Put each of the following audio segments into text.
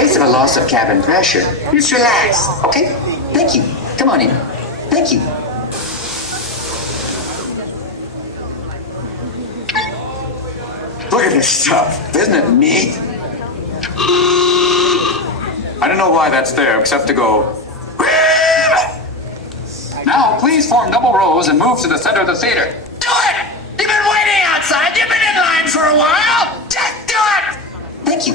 case of a loss of cabin pressure, just relax, okay? Thank you. Come on in. Thank you. Look at this stuff. Isn't it neat? I don't know why that's there, except to go... Now, please form double rows and move to the center of the theater. Do it! You've been waiting outside. You've been in line for a while. Just do it! Thank you.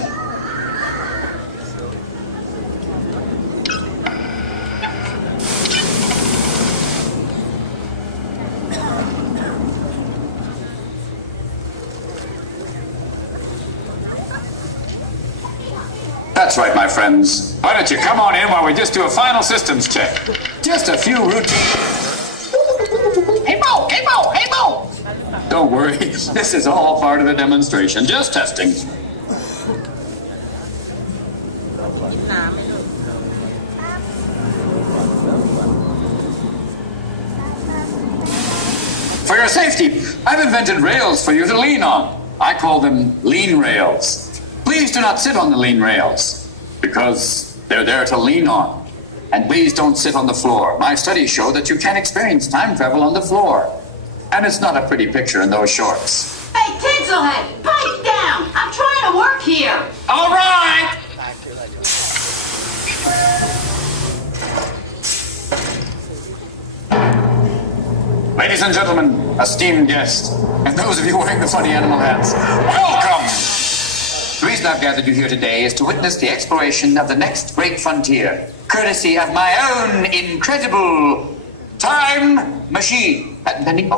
That's right, my friends. Why don't you come on in while we just do a final systems check? Just a few routine... Hey, Mo! Hey, Mo! Hey, Mo! Don't worry. This is all part of the demonstration. Just testing. For your safety, I've invented rails for you to lean on. I call them lean rails. Please do not sit on the lean rails, because they're there to lean on. And please don't sit on the floor. My studies show that you can experience time travel on the floor. And it's not a pretty picture in those shorts. Hey, Tinselhead, pipe down! I'm trying to work here! All right! Ladies and gentlemen, esteemed guests, and those of you wearing the funny animal hats, welcome! The reason I've gathered you here today is to witness the exploration of the next great frontier, courtesy of my own incredible time machine. Hey, Timekeeper!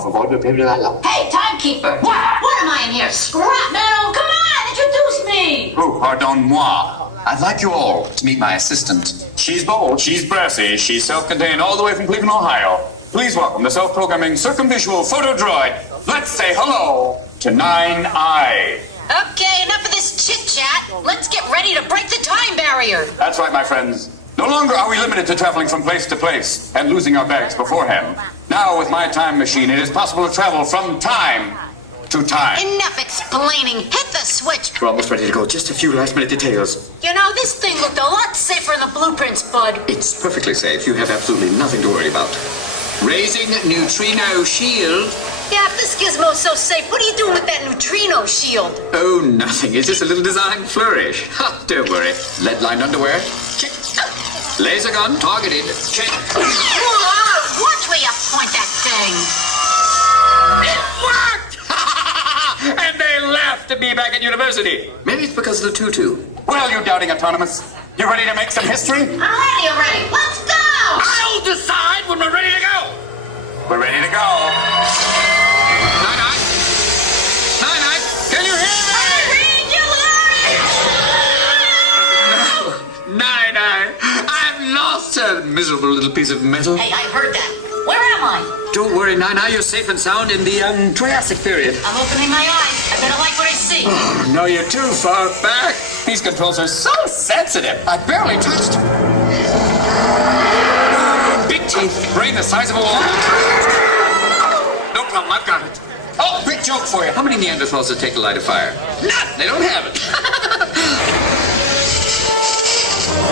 What am I in here? Scrap metal? Come on, introduce me! Oh, pardon-moi. I'd like you all to meet my assistant. She's bold, she's brassy, she's self-contained all the way from Cleveland, Ohio. Please welcome the self-programming Circumvisual PhotoDroid. Let's say hello to 9-Eye. Okay, enough of this chit-chat. Let's get ready to break the time barrier. That's right, my friends. No longer are we limited to traveling from place to place and losing our bags beforehand. Now, with my time machine, it is possible to travel from time to time. Enough explaining. Hit the switch. We're almost ready to go. Just a few last-minute details. You know, this thing looked a lot safer in the blueprints, bud. It's perfectly safe. You have absolutely nothing to worry about. Raising neutrino shield. Yeah, if this gizmo's so safe, what are you doing with that neutrino shield? Oh, nothing. It's just a little design flourish. Ha, don't worry. Lead-lined underwear? Check. Laser gun targeted. Check. Watch where you point that thing. It worked! And they laughed at me back at university. Maybe it's because of the tutu. Well, you doubting autonomous, you ready to make some history? I'm ready already. Let's go! I'll decide when we're ready to go. We're ready to go. Night-night. Night-night. Can you hear me? No. Night-night. I've lost a miserable little piece of metal. Hey, I heard that. Where am I? Don't worry, Night-night. You're safe and sound in the Triassic period. I'm opening my eyes. I better like what I see. Oh, no, you're too far back. These controls are so sensitive. I barely touched them. Big teeth, brain the size of a wall. No problem, I've got it. Oh, quick joke for you. How many Neanderthals does it take to light a fire? None! They don't have it.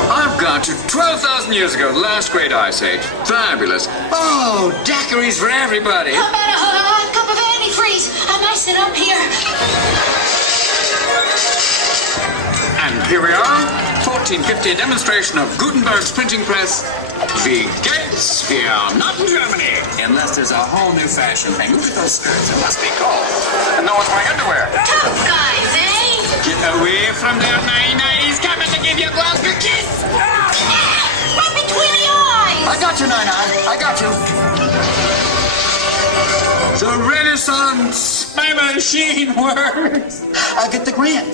I've gone to 12,000 years ago, the last great ice age. Fabulous. Oh, daiquiris for everybody. How about a cup of antifreeze? I'm icing up here. And here we are, 1450, a demonstration of Gutenberg's printing press. The gates here, not in Germany. Unless there's a whole new fashion thing. Look at those skirts, it must be cold. And no one's wearing underwear. Tough guys, eh? Get away from there, Nine-Nine. He's coming to give you a Glasgow kiss. Right between the eyes! I got you, Nine-Nine. I got you. The Renaissance. My machine works. I'll get the grant.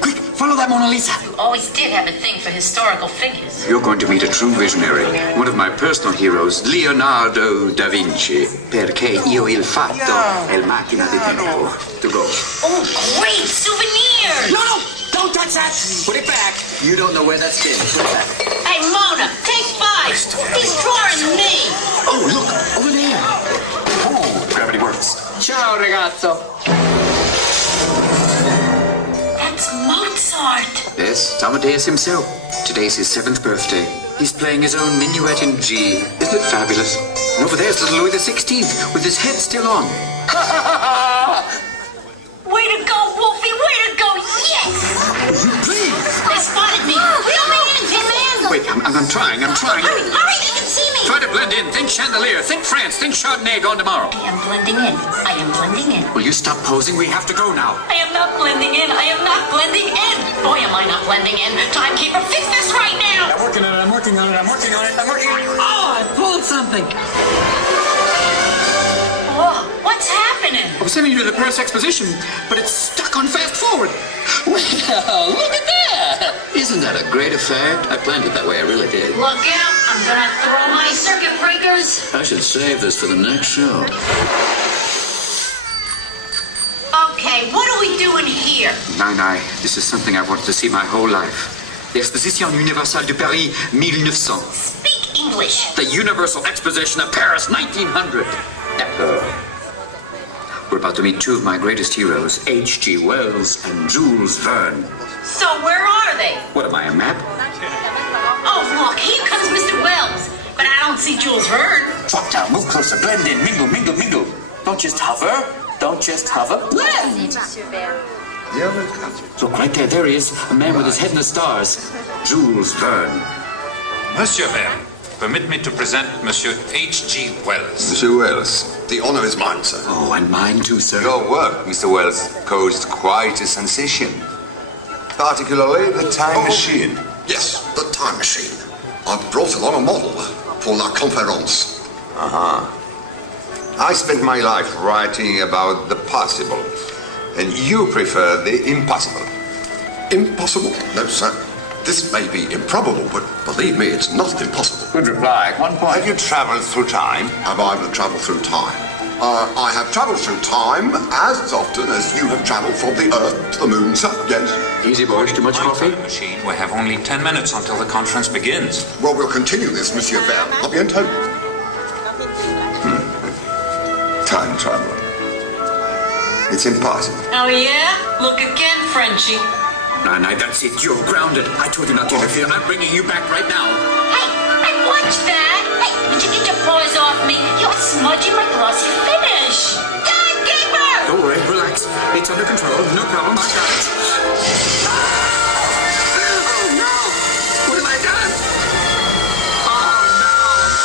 Quick, follow that Mona Lisa. Always did have a thing for historical figures. You're going to meet a true visionary, one of my personal heroes, Leonardo da Vinci. Perché io il fatto è la macchina di tempo. To go. Oh, great souvenirs! No, don't touch that. Put it back. You don't know where that's been. Put it back. Hey, Mona, take 5. He's drawing me. Oh, look, over there. Oh, gravity works. Ciao, ragazzo. That's Mozart! Yes, Amadeus himself. Today's his 7th birthday. He's playing his own minuet in G. Isn't it fabulous? And over there's little Louis XVI with his head still on. Way to go, Wolfie! Way to go! Yes! Please! They spotted me! Reel me in, Tin Man! Wait, I'm trying. Hurry, hurry! They can see me! Try to blend in. Think chandelier. Think France. Think Chardonnay gone tomorrow. I am blending in. I am blending in. Will you stop posing? We have to go now. I am not blending in. I am not blending in. Boy, am I not blending in. Timekeeper, fix this right now! I'm working on it. I'm working on it. I'm working on it. I'm working on it. Oh, I pulled something. Whoa, what's happening? I was sending you to the Paris exposition, but it's stuck on fast forward. Well, look at that! Isn't that a great effect? I planned it that way, I really did. Look out! I'm gonna throw my circuit breakers! I should save this for the next show. Okay, what are we doing here? Nine, this is something I've wanted to see my whole life. The Exposition Universelle de Paris, 1900. Speak English! The Universal Exposition of Paris, 1900. We're about to meet two of my greatest heroes, H.G. Wells and Jules Verne. So where are they? What am I, a map? Oh, look, here comes Mr. Wells. But I don't see Jules Verne. Drop down, move closer, blend in, mingle, mingle, mingle. Don't just hover. Don't just hover. Blend! Look, right there, there he is. A man with his head in the stars. Jules Verne. Monsieur Verne, permit me to present Monsieur H.G. Wells. Monsieur Wells, the honor is mine, sir. Oh, and mine too, sir. Your work, Mr. Wells, caused quite a sensation. Particularly the time machine. Yes, the time machine. I brought along a model for La Conférence. I spent my life writing about the possible, and you prefer the impossible. Impossible? No, sir. This may be improbable, but believe me, it's not impossible. Good reply. 1 point. Have you traveled through time? Have I ever traveled through time? I have traveled through time as often as you have traveled from the Earth to the Moon, sir. Yes. Easy, boys. Too much My coffee? time machine, we have only 10 minutes until the conference begins. Well, we'll continue this, Monsieur Verne. A bientôt. Time travel. It's impossible. Oh, yeah? Look again, Frenchie. Nine, that's it. You're grounded. I told you not to interfere. I'm bringing you back right now. Hey, watch that! Hey, would you get your paws off me? You're smudging my glossy finish! Timekeeper! Don't worry. Relax. It's under control. No problem. I got it. Oh, no! What have I done? Oh, no!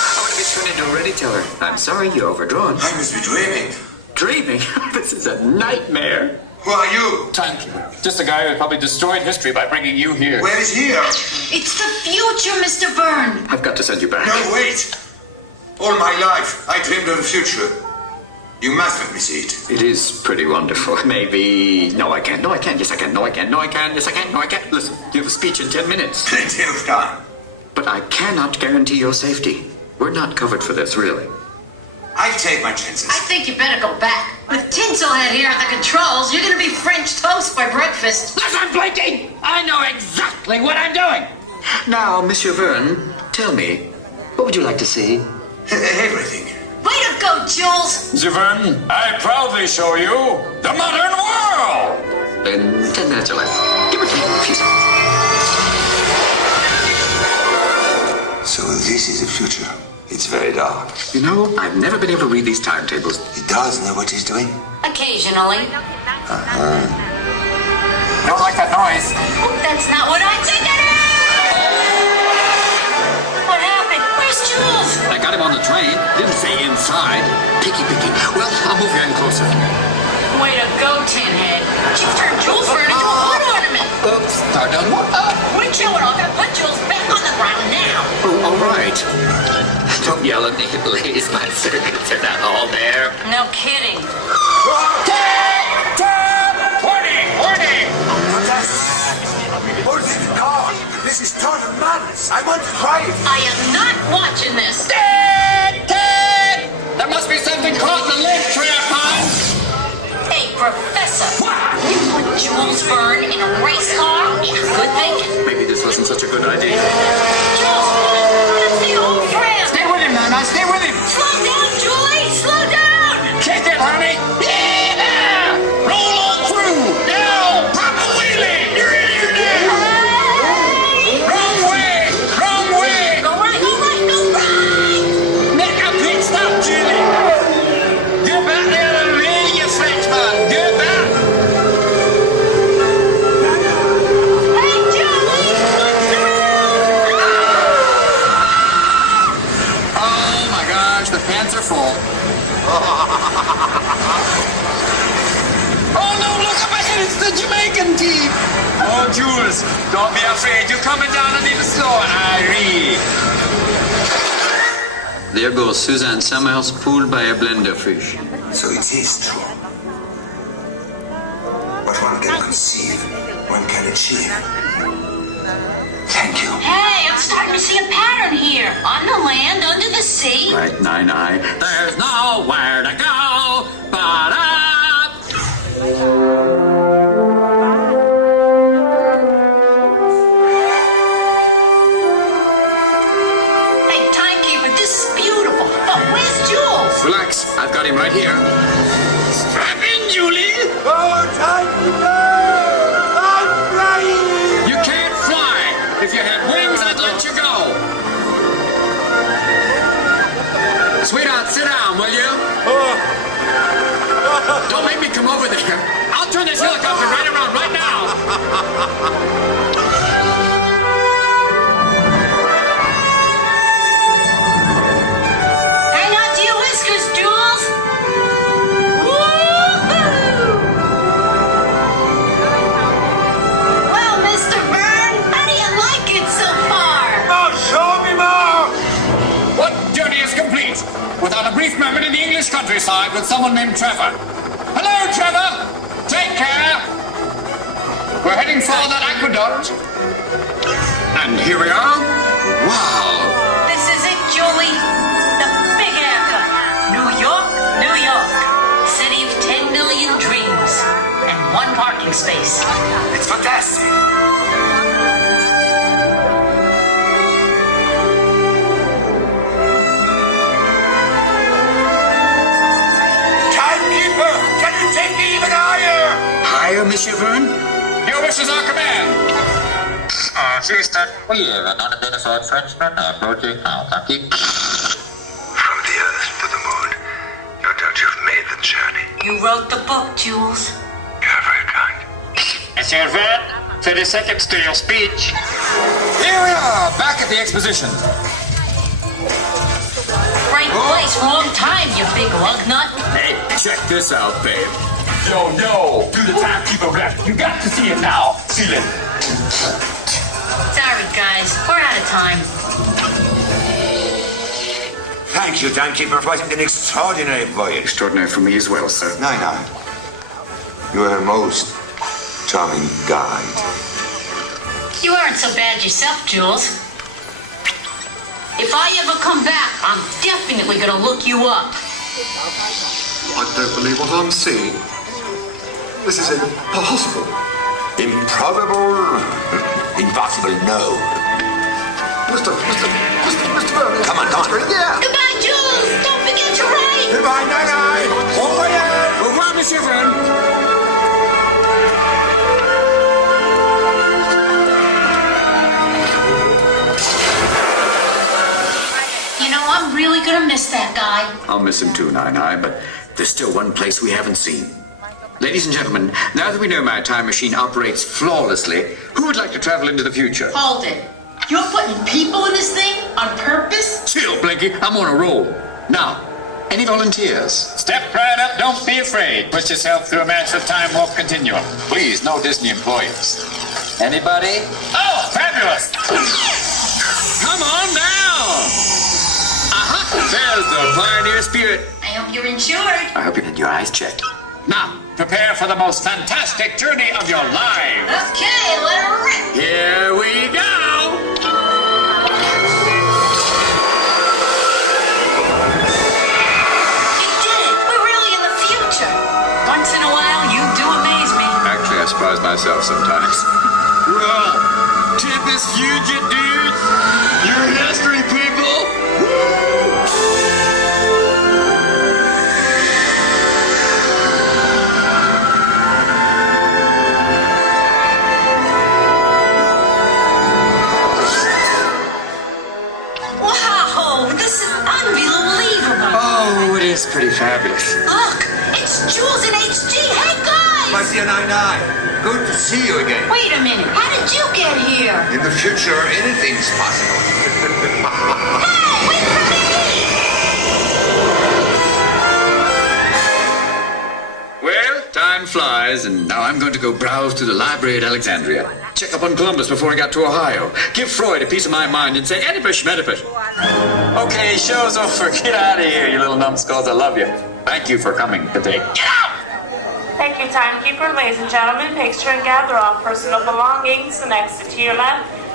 I want to be turned into a ready teller. I'm sorry, you're overdrawn. I must be dreaming. Dreaming? This is a nightmare. Who are you? Timekeeper. Just a guy who probably destroyed history by bringing you here. Where is here? It's the future, Mr. Verne! I've got to send you back. No, wait. All my life, I dreamed of the future. You must let me see it. It is pretty wonderful. Maybe... No, I can't. No, I can't. Yes, I can. No, I can. No, I can. Yes, I can. No, I can't. Listen, you have a speech in 10 minutes. Plenty of time. But I cannot guarantee your safety. We're not covered for this, really. I take my chances. I think you better go back. With Tinselhead here at the controls, you're gonna be French toast by breakfast. Listen, Blinky! I know exactly what I'm doing! Now, Monsieur Verne, tell me, what would you like to see? Everything. Way to go, Jules! Verne, I proudly show you the modern world! In 10 minutes or less. Give or take a few seconds. So this is the future. It's very dark. You know, I've never been able to read these timetables. He does know what he's doing. Occasionally. Don't like that noise. Oh, that's not what I think it is! What happened? Where's Jules? I got him on the train. Didn't say inside. Picky. Well, I'll move you in closer. Way to go, Tinhead. You've turned Jules Verne into a wood ornament. Oops, start down. We're showing off and put Jules back on the ground now. Oh, all right. Don't yell at me, please. My circuits are not all there. No kidding. Warning! Hold the car. This is total madness. I want to drive. I am not watching this. Ted! There must be something caught in the link trap, hon! Hey, Professor. You put Jules Verne in a race car? Good thinking. Maybe this wasn't such a good idea. Jules, that's the old friend. Stay with him, Nana. Stay with him! Slow down, Julie. Slow down. Kick it, honey! Yeah! Roll on through! Now, pop a wheelie! Oh, Jules, don't be afraid. You're coming down a little slower, Irene. There goes Suzanne Summers, fooled by a blender fish. So it is true. What one can conceive, one can achieve. Thank you. Hey, I'm starting to see a pattern here. On the land, under the sea. Right, Nine-Eye. There's nowhere to go but up. Hey, Timekeeper, this is beautiful. But where's Jules? Relax, I've got him right here. Strap in, Julie. Oh, Timekeeper! I'm flying! You can't fly. If you had wings, I'd let you go. Sweetheart, sit down, will you? Don't make me come over there. I'll turn this helicopter right around right now. Hang on to your whiskers, Jules. Woo-hoo! Well, Mr. Byrne, how do you like it so far? Oh, show me more! What journey is complete? Without a brief moment in the English countryside with someone named Trevor. Hello, Trevor! Take care! We're heading for that aqueduct. And here we are. Wow! This is it, Julie. The big haircut. New York, New York. City of 10 million dreams. And one parking space. It's fantastic. Timekeeper, can you take me even higher? Higher, Monsieur Verne? Your wish is our command. Houston, we have an unidentified Frenchman approaching now. Thank you. From the Earth to the Moon, no doubt you've made the journey. You wrote the book, Jules. You're very kind. Monsieur Verne, 30 seconds to your speech. Here we are, back at the exposition. Right place, wrong time, you big lug nut. Hey, check this out, babe. Yo, do the Timekeeper rap. You got to see it now. Feel it. Sorry, guys. We're out of time. Thank you, Timekeeper. It was an extraordinary voyage. Extraordinary for me as well, sir. Nine-Eye, you are a most charming guide. You aren't so bad yourself, Jules. If I ever come back, I'm definitely gonna look you up. I don't believe what I'm seeing. This is impossible. Improbable? Impossible, no. Mr. Byrne. Come on. Yeah. Goodbye, Jules. Don't forget to write. Goodbye, Nine-Eye. Au revoir. Au revoir, Monsieur Verne. You know, I'm really gonna miss that guy. I'll miss him too, Nine-Eye, but there's still one place we haven't seen. Ladies and gentlemen, now that we know my time machine operates flawlessly, who would like to travel into the future? Hold it. You're putting people in this thing on purpose? Chill, Blinky. I'm on a roll. Now, any volunteers? Step right up, don't be afraid. Push yourself through a massive time warp continuum. Please, no Disney employees. Anybody? Oh, fabulous! Come on down! There's the pioneer spirit. I hope you're insured. I hope you had your eyes checked. Now, prepare for the most fantastic journey of your lives. Okay, let her rip. Here we go! You did it. We're really in the future. Once in a while, you do amaze me. Actually, I surprise myself sometimes. Well, Tempest Fugit, dude! You're history, people! Wow, this is unbelievable. Oh, it is pretty fabulous. Look, it's Jules and HG. Hey, guys! My dear Nine-Eye, good to see you again. Wait a minute. How did you get here? In the future, anything's possible. Hey, wait for me! Well, time Time flies, and now I'm going to go browse through the library at Alexandria. Check up on Columbus before I got to Ohio. Give Freud a piece of my mind and say, Oedipus, Medipus. Okay, show's over. Get out of here, you little numbskulls. I love you. Thank you for coming today. Get out! Thank you, Timekeeper. Ladies and gentlemen, make sure and gather all personal belongings. The next to your left